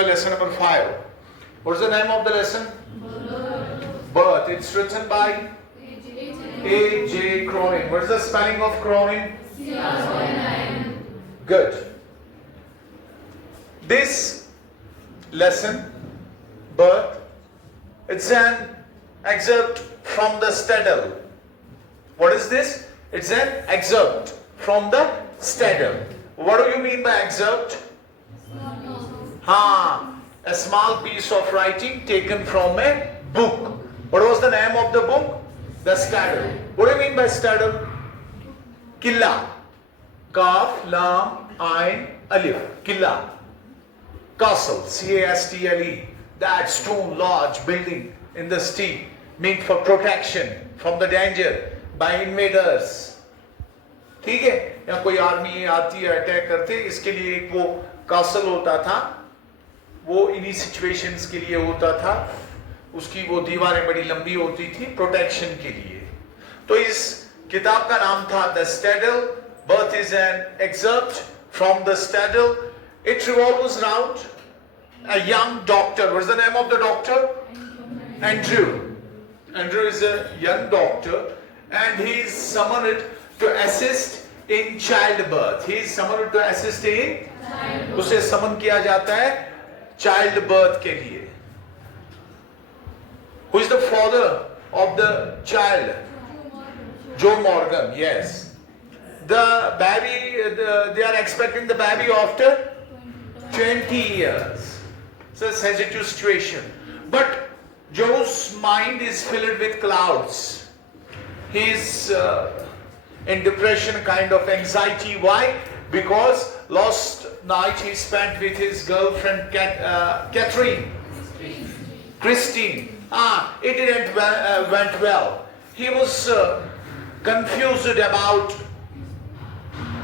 your lesson number 5. What's the name of the lesson? Birth. It's written by A.J. Cronin. What's the spelling of Cronin? C-R-O-N-I-N. Good. This lesson, Birth, it's an excerpt from the Stadel. What is this? It's an excerpt from the Stadel. What do you mean by excerpt? A small piece of writing taken from a book. What was the name of the book? The Stadel. What do you mean by Stadel? Killa. Kaf, Lam, Ain, Alif. Killa. Castle. C-A-S-T-L-E. That stone large building in the city meant for protection from the danger by invaders. ठीक है, या कोई army आती है attack करते, इसके लिए एक वो कासल होता था, वो इन्हीं सिचुएशंस के लिए होता था, उसकी वो दीवारें बड़ी लंबी होती थी प्रोटेक्शन के लिए. तो इस किताब का नाम था the Stadel. Birth is an excerpt from the Stadel. It revolves around a young doctor. What's the name of the doctor? Andrew. Andrew is a young doctor and he is summoned to assist in childbirth. He is summoned to assist in childbirth. उसे समन किया जाता है childbirth के लिए. Who is the father of the child? Joe Morgan. Yes. The baby, they are expecting the baby after 20 years. It's a sensitive situation. But Joe's mind is filled with clouds. He is in depression, kind of anxiety. Why? Because last night he spent with his girlfriend Christine. It didn't went well. He was confused about.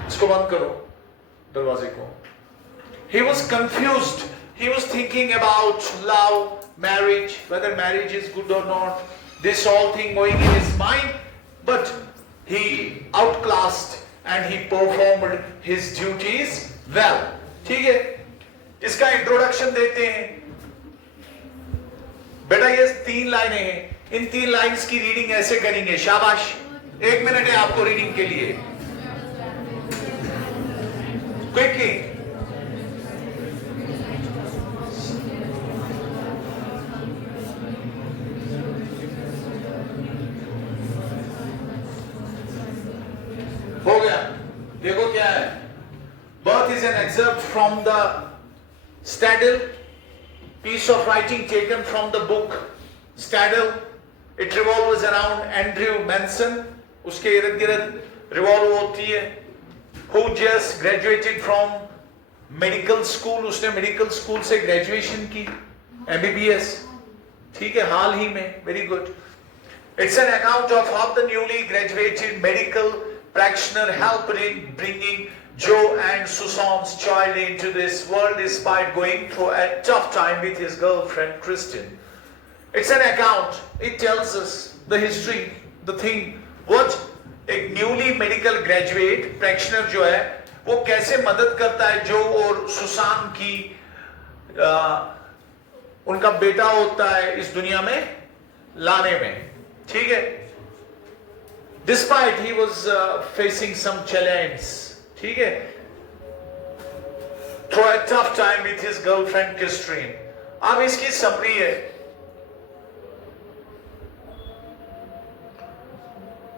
इसको बंद करो दरवाजे को. He was confused. He was thinking about love, marriage, whether marriage is good or not. This whole thing going in his mind. But he outclassed and he performed his duties well. ठीक है? इसका introduction देते हैं. बेटा ये 3 लाइनें हैं. इन 3 lines की रीडिंग ऐसे करेंगे. शाबाश. 1 मिनट है आपको रीडिंग के लिए. Quickly. हो गया. देखो क्या है. Birth is an excerpt from the Stadel, piece of writing taken from the book Stadel. It revolves around Andrew Manson. उसके इर्द गिर्द रिवॉल्व होती है. Who just graduated from medical school. उसने मेडिकल स्कूल से ग्रेजुएशन की, MBBS. ठीक है, हाल ही में. Very good. It's an account of how the newly graduated medical practitioner helped in bringing Joe and Susan's child into this world despite going through a tough time with his girlfriend Kristen. It's an account. It tells us the history, the thing, what एक newly medical graduate practitioner जो है वो कैसे मदद करता है जो और सुसान की उनका बेटा होता है इस दुनिया में लाने में. ठीक है. Despite he was facing some challenge. ठीक है. Through a tough time with his girlfriend Christine. अब इसकी समरी है.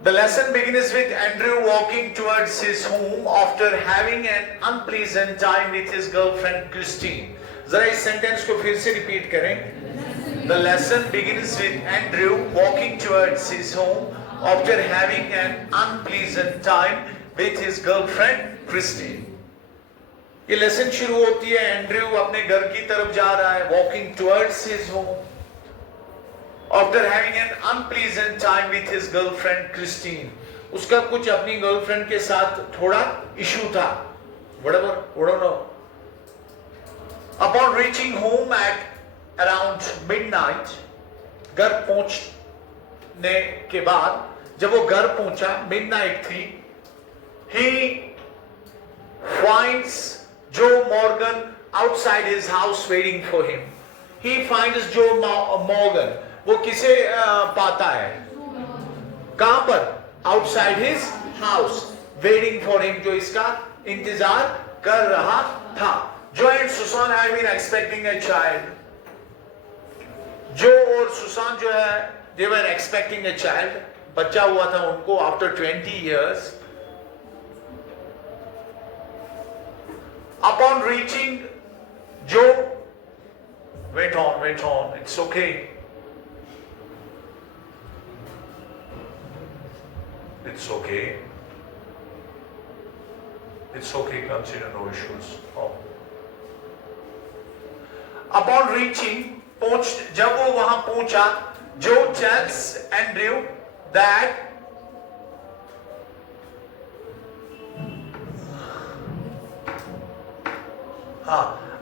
The lesson begins with Andrew walking towards his home after having an unpleasant time with his girlfriend Christine. जरा इस sentence को फिर से रिपीट करें. The lesson begins with Andrew walking towards his home after having an unpleasant time with his girlfriend Christine. ये lesson शुरू होती है. एंड्रयू अपने घर की तरफ जा रहा है. Walking towards his home. After having an unpleasant time with his girlfriend Christine. उसका कुछ अपनी गर्लफ्रेंड के साथ थोड़ा इशू था. Whatever, I don't know. Upon reaching home at around midnight, घर पहुंचने के बाद जब वो घर पहुंचा, midnight थी, he finds Joe Morgan outside his house waiting for him. He finds Joe Morgan. वो किसे पाता है? कहां पर? Outside his house, waiting for him. जो इसका इंतजार कर रहा था. Joe and Susan had been expecting a child. Joe और Susan जो है, they were expecting a child. बच्चा हुआ था उनको after 20 years. Upon reaching Joe, wait on, it's okay. It's okay. It's okay, consider no issues. Oh. Upon reaching, जब वो वहां पहुंचा, Joe tells Andrew that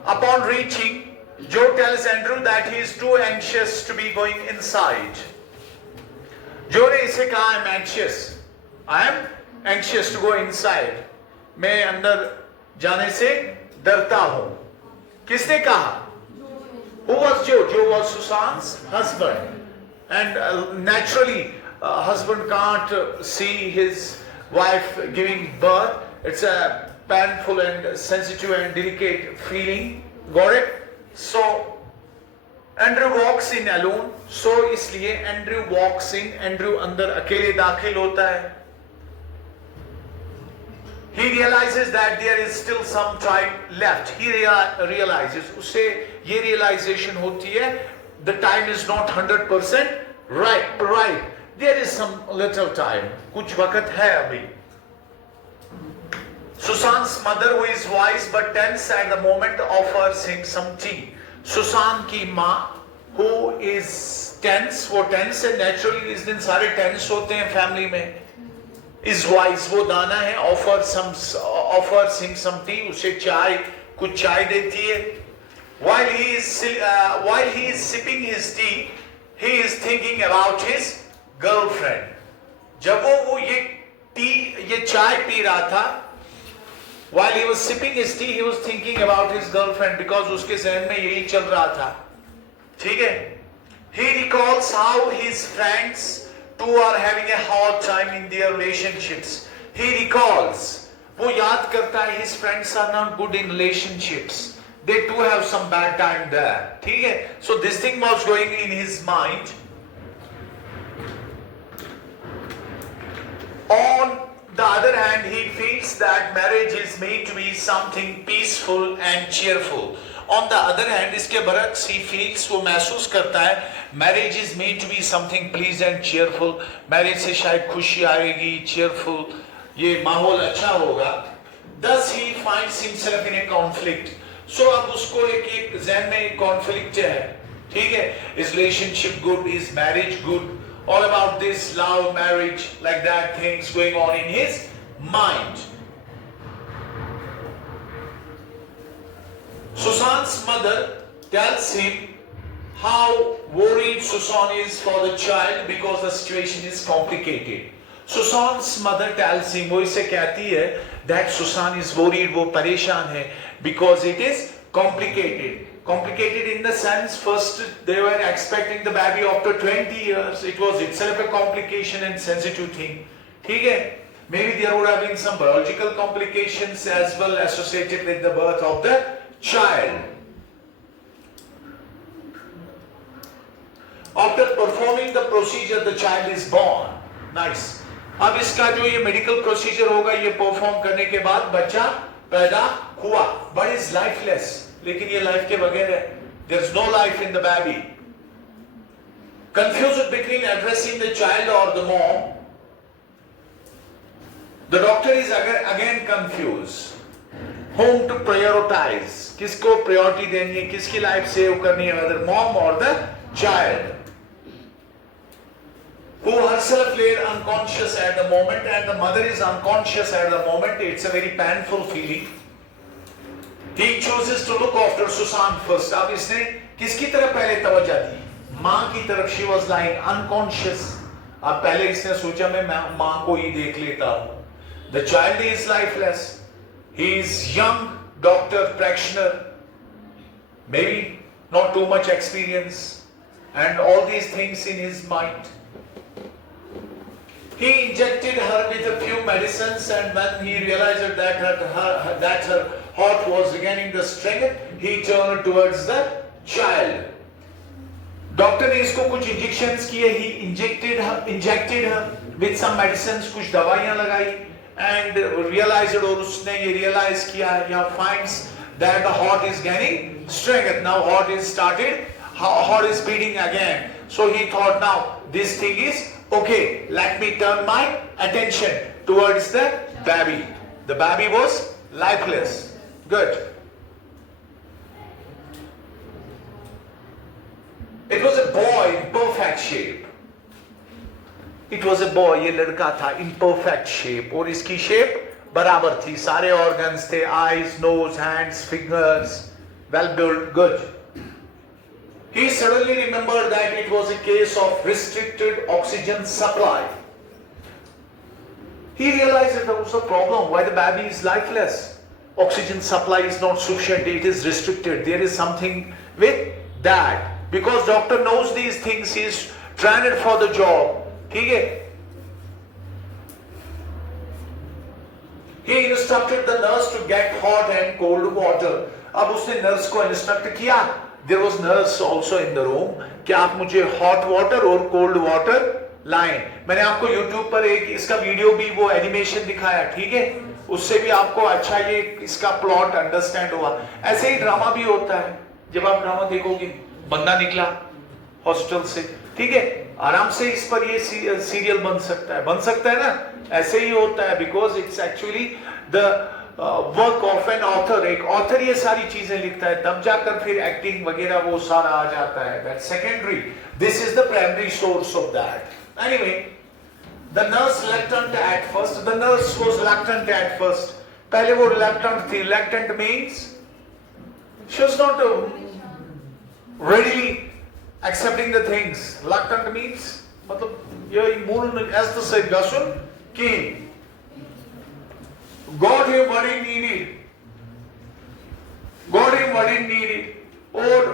upon reaching, Joe tells Andrew that he is too anxious to be going inside. Joe ने इसे कहा, I am anxious. I am anxious to go inside. मैं अंदर जाने से डरता हूं. किसने कहा? Who was Joe? Joe was Susan's husband. And naturally, husband can't see his wife giving birth. It's a painful and sensitive and delicate feeling. Got it? So Andrew walks in alone. So इसलिए Andrew walks in. Andrew अंदर अकेले दाखिल होता है. He realizes that there is still some time left. He realizes, उसे ये realization होती है, the time is not 100% right. There is some little time. कुछ वक्त है अभी. Susan's mother, who is wise but tense at the moment, offers him some tea. Susan की माँ, who is tense, वो tense है, naturally इस दिन सारे tense होते हैं family में. Is wise, वो दाना है, offers him some tea, उसे चाय, कुछ चाय देती है. While he is sipping his tea, he is thinking about his girlfriend. जब वो ये चाय पी रहा था, while he was sipping his tea, he was thinking about his girlfriend because उसके ज़हन में यही चल रहा था. ठीक है? He recalls how his friends too are having a hard time in their relationships. He recalls, वो याद करता है, his friends are not good in relationships. They too have some bad time there. ठीक है? So this thing was going in his mind. On the other hand, he feels that marriage is made to be something peaceful and cheerful. On the other hand, इसके बरक्स he feels, वो महसूस करता है, marriage is made to be something pleasant and cheerful. Marriage से शायद खुशी आएगी, cheerful, ये माहौल अच्छा होगा. Thus he finds himself in a conflict. So अब उसको एक ज़हन में एक conflict है. ठीक है? Is relationship good? Is marriage good? All about this love, marriage, like that, things going on in his mind. Susan's mother tells him how worried Susan is for the child because the situation is complicated. Susan's mother tells him, वो इसे कहती है, that Susan is worried, वो परेशान है, because it is complicated. Complicated in the sense, first they were expecting the baby after 20 years. It was itself a complication and sensitive thing. ठीक है? Maybe there would have been some biological complications as well associated with the birth of the child. After performing the procedure, the child is born. Nice. अब इसका जो ये medical procedure होगा, ये perform करने के बाद बच्चा पैदा हुआ. But is lifeless. लेकिन ये life के बगैर है. There is no life in the baby. Confused between addressing the child or the mom, the doctor is again confused. Whom to prioritize? किसको priority देनी है? किसकी life save करनी है? Whether mom or the child, who herself laid unconscious at the moment, and the mother is unconscious at the moment. It's a very painful feeling. He chooses to look after Susan first. अब इसने किसकी तरफ पहले तवज्जो दी? माँ की तरफ. She was lying unconscious. अब पहले इसने सोचा मैं माँ को ही देख लेता हूँ. The child is lifeless. He is young doctor practitioner. maybe not too much experience, and all these things in his mind. He injected her with a few medicines, and when he realized that her heart was regaining the strength, he turned towards the child. Doctor ने इसको कुछ injections किए, he injected her with some medicines, कुछ दवाइयां लगाई, and realised, और उसने ये रियलाइज किया या finds that the heart is gaining strength, now heart is started, heart is beating again. So he thought now this thing is okay, let me turn my attention towards the baby. The baby was lifeless. Good. It was a boy in perfect shape. It was a boy, ये लड़का था in perfect shape, और इसकी shape बराबर थी, सारे organs थे, eyes, nose, hands, fingers, well built, good. He suddenly remembered that it was a case of restricted oxygen supply. He realized that there was a problem. Why the baby is lifeless? Oxygen supply is not sufficient. It is restricted. There is something with that. Because doctor knows these things, he is trained for the job. ठीक है? He instructed the nurse to get hot and cold water. अब उसने nurse को instruct किया. There was nurse also in the room कि आप मुझे hot water और cold water लाएं. मैंने आपको YouTube पर एक इसका वीडियो भी, वो एनिमेशन दिखाया, ठीक है? उससे भी आपको अच्छा ये इसका प्लॉट अंडरस्टैंड हुआ. ऐसे ही ड्रामा भी होता है. जब आप ड्रामा देखोगे, बंदा निकला हॉस्टल से, ठीक है, आराम से इस पर ये सीरियल बन सकता है ना. ऐसे ही होता है, because it's actually the work of an author. एक ऑथर ये सारी चीजें लिखता है, तब जाकर फिर एक्टिंग वगैरह वो सारा आ जाता है. That secondary, this is the primary source of that. Anyway, the nurse reluctant at first. The nurse was reluctant at first. पहले वो रिलक्टेंट थी. Reluctant means she was not readily accepting the things. Reluctant means मतलब ये मूल ऐसे से गसुन कि God him what he needed. God him what he needed. और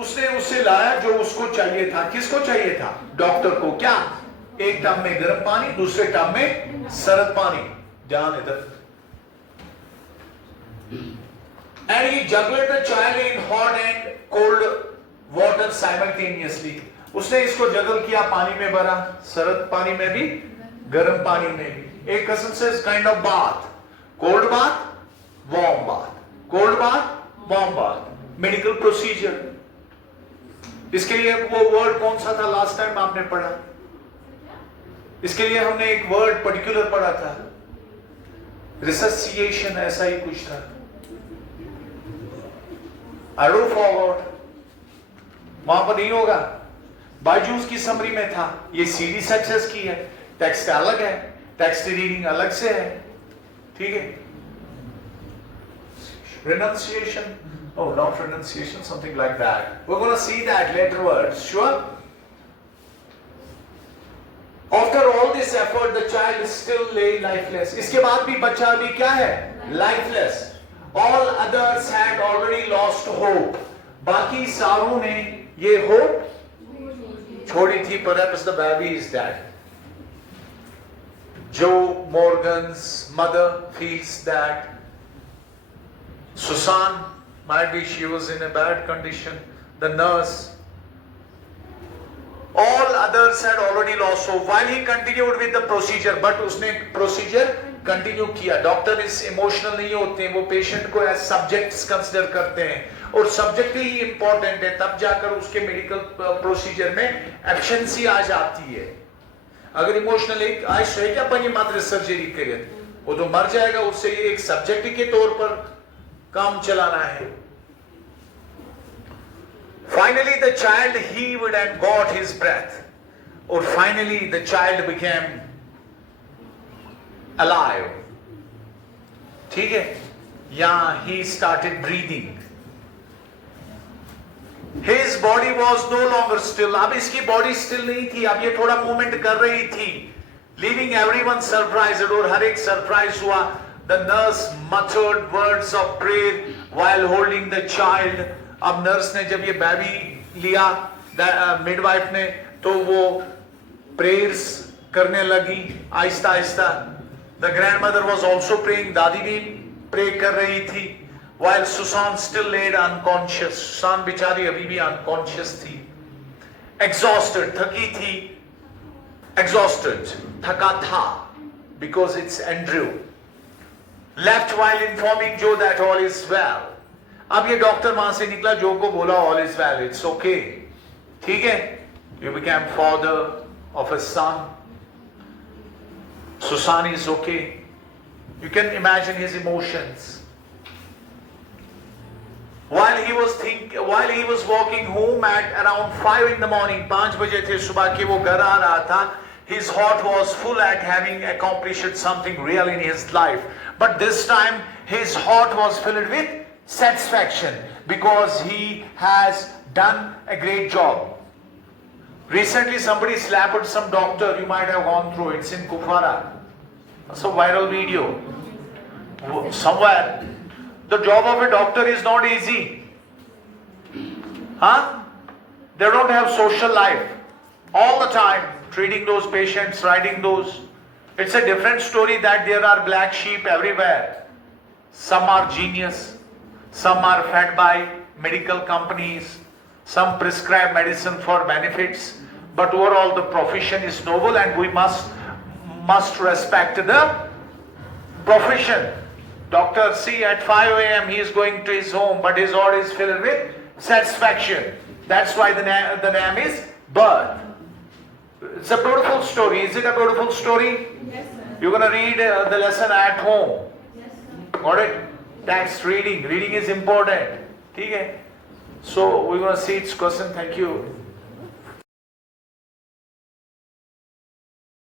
उसने उससे लाया जो उसको चाहिए था. किसको चाहिए था? डॉक्टर को. क्या? एक टब में गर्म पानी, दूसरे टब में सर्द पानी. जान इधर. And he juggled the child in hot and cold water simultaneously. उसने इसको जगल किया, पानी में भरा, सर्द पानी में भी, गर्म पानी में भी. एक किस्म से kind of bath. Cold bath, warm bath, cold bath, warm bath. Medical procedure. इसके लिए वो वर्ड कौन सा था लास्ट टाइम आपने पढ़ा? इसके लिए हमने एक वर्ड पर्टिकुलर पढ़ा था, रिससिएशन, ऐसा ही कुछ था. आरो फॉरवर्ड वहां पर नहीं होगा. बायजूस की समरी में था. ये सीडी सक्सेस की है, टेक्स्ट अलग है, टेक्स्ट रीडिंग अलग से है, ठीक है. Renunciation, oh, not renunciation, something like that. We're going to see that later words, sure. After all this effort, the child still lay lifeless. इसके बाद भी बच्चा अभी क्या है? Lifeless. All others had already lost hope. बाकी सारों ने ये hope छोड़ी थी. Perhaps the baby is dead. Joe Morgan's mother feels that Susan, might be she was in a bad condition. The nurse, all others had already lost hope. While he continued with the procedure, but उसने procedure continue किया. Doctor is emotional नहीं होते, वो patient को as subjects consider करते हैं, और subject ही important है, तब जाकर उसके medical procedure में efficiency आ जाती है. अगर इमोशनल एक आयश है क्या पनी मात्र सर्जरी करिए, वो तो मर जाएगा. उससे ये एक सब्जेक्ट के तौर पर काम चलाना है. Finally the child heaved and got his breath, or finally the child became alive. ठीक है, यहाँ he started breathing. His body was no longer still. अब इसकी बॉडी स्टिल नहीं थी, अब ये थोड़ा मूवमेंट कर रही थी. Leaving everyone surprised, और हर एक सरप्राइज हुआ. The nurse muttered words of prayer while holding the child. अब नर्स ने जब ये बेबी लिया, मिडवाइफ ने, तो वो प्रेयर्स करने लगी Aahista Aahista. The grandmother was also praying, दादी भी प्रे कर रही थी. While Susan still laid unconscious, Susan बेचारी अभी भी अनकॉन्शियस थी. Exhausted, थकी थी. Exhausted, थका था, because it's Andrew. Left while informing Joe that all is well. अब ये डॉक्टर वहां से निकला, जो को बोला all is well, it's okay. ठीक है? You became father of a son. Susan is okay. You can imagine his emotions. While he was walking home at around 5 in the morning, 5 बजे थे सुबह के, वो घर आ रहा था. His heart was full at having accomplished something real in his life. But this time his heart was filled with satisfaction because he has done a great job. Recently somebody slapped some doctor, you might have gone through, it's in Kupwara. It's a viral video. Somewhere. The job of a doctor is not easy. Huh? They don't have social life. All the time, treating those patients, writing those. It's a different story that there are black sheep everywhere. Some are genius. Some are fed by medical companies. Some prescribe medicine for benefits. But overall, the profession is noble and we must respect the profession. Doctor, see, at 5 a.m. he is going to his home, but his heart is filled with satisfaction. That's why the name is Birth. It's a beautiful story. Is it a beautiful story? Yes, sir. You're going to read the lesson at home. Yes, sir. Got it? That's reading. Reading is important. Okay? So we're going to see its question. Thank you.